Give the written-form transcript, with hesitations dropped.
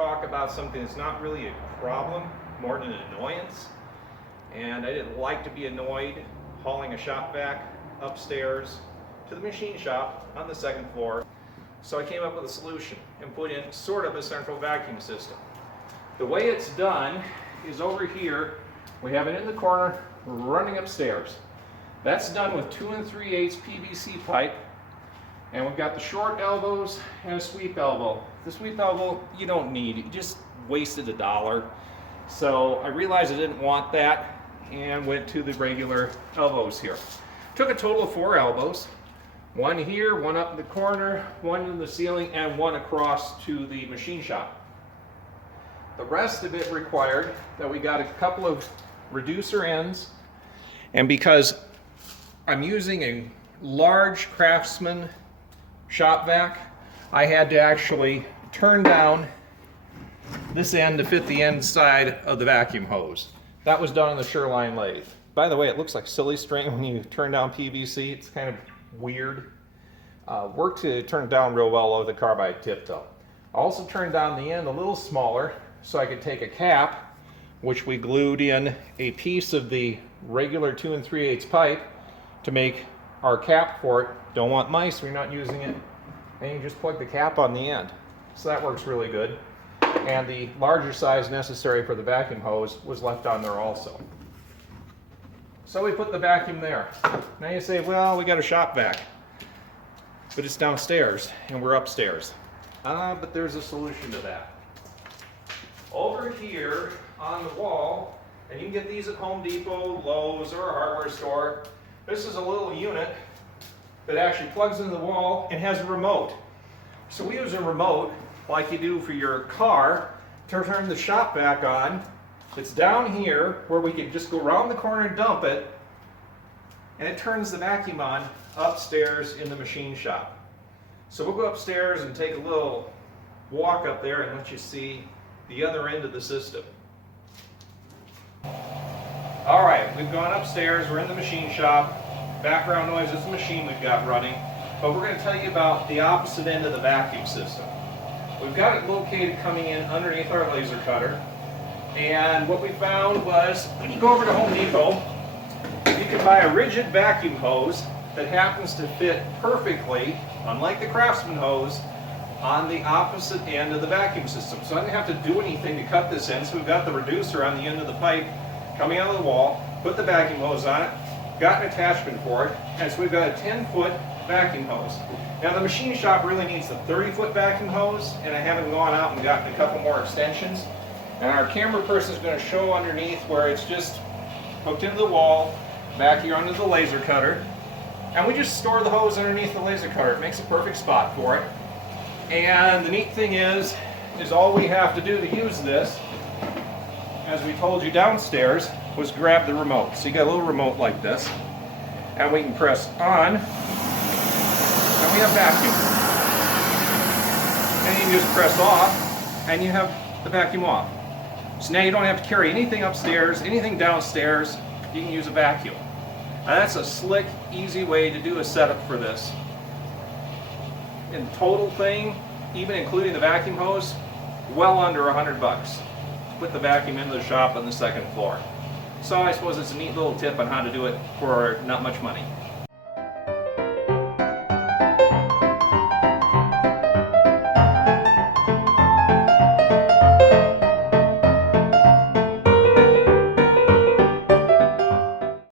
talk about something that's not really a problem, more than an annoyance. And I didn't like to be annoyed hauling a shop vac upstairs to the machine shop on the second floor. So I came up with a solution and put in sort of a central vacuum system. The way it's done is over here. We have it in the corner, running upstairs. That's done with 2 3/8 PVC pipe, and we've got the short elbows and a sweep elbow. The sweep elbow you don't need, you just wasted $1. So I realized I didn't want that and went to the regular elbows here. Took a total of 4 elbows, one here, one up in the corner, one in the ceiling, and one across to the machine shop. The rest of it required that we got a couple of reducer ends, and because I'm using a large Craftsman shop vac, I had to actually turn down this end to fit the inside of the vacuum hose. That was done on the Shoreline lathe. By the way, it looks like silly string when you turn down PVC. It's kind of weird. Worked to turn it down real well over the carbide tip though. I also turned down the end a little smaller so I could take a cap, which we glued in a piece of the regular 2 3/8 pipe to make our cap for it. Don't want mice, we're not using it. And you just plug the cap on the end. So that works really good. And the larger size necessary for the vacuum hose was left on there also. So we put the vacuum there. Now you say, well, we got a shop vac, but it's downstairs and we're upstairs. But there's a solution to that. Over here on the wall, and you can get these at Home Depot, Lowe's, or a hardware store, this is a little unit that actually plugs into the wall and has a remote. So we use a remote like you do for your car to turn the shop vac on. It's down here where we can just go around the corner and dump it, and it turns the vacuum on upstairs in the machine shop. So we'll go upstairs and take a little walk up there and let you see the other end of the system. All right, we've gone upstairs, we're in the machine shop. Background noise is the machine we've got running, but we're going to tell you about the opposite end of the vacuum system. We've got it located coming in underneath our laser cutter, and what we found was when you go over to Home Depot, you can buy a rigid vacuum hose that happens to fit perfectly, unlike the Craftsman hose, on the opposite end of the vacuum system. So I didn't have to do anything to cut this in, so we've got the reducer on the end of the pipe coming out of the wall, put the vacuum hose on it, got an attachment for it, and so we've got a 10-foot vacuum hose. Now the machine shop really needs a 30-foot vacuum hose, and I haven't gone out and gotten a couple more extensions. And our camera person is going to show underneath where it's just hooked into the wall, back here under the laser cutter, and we just store the hose underneath the laser cutter. It makes a perfect spot for it. And the neat thing is all we have to do to use this, as we told you downstairs, was grab the remote. So you got a little remote like this, and we can press on, and we have vacuum. And you can just press off, and you have the vacuum off. So now you don't have to carry anything upstairs, anything downstairs. You can use a vacuum. Now that's a slick, easy way to do a setup for this. In total thing, even including the vacuum hose, well under $100 to put the vacuum into the shop on the second floor. So I suppose it's a neat little tip on how to do it for not much money.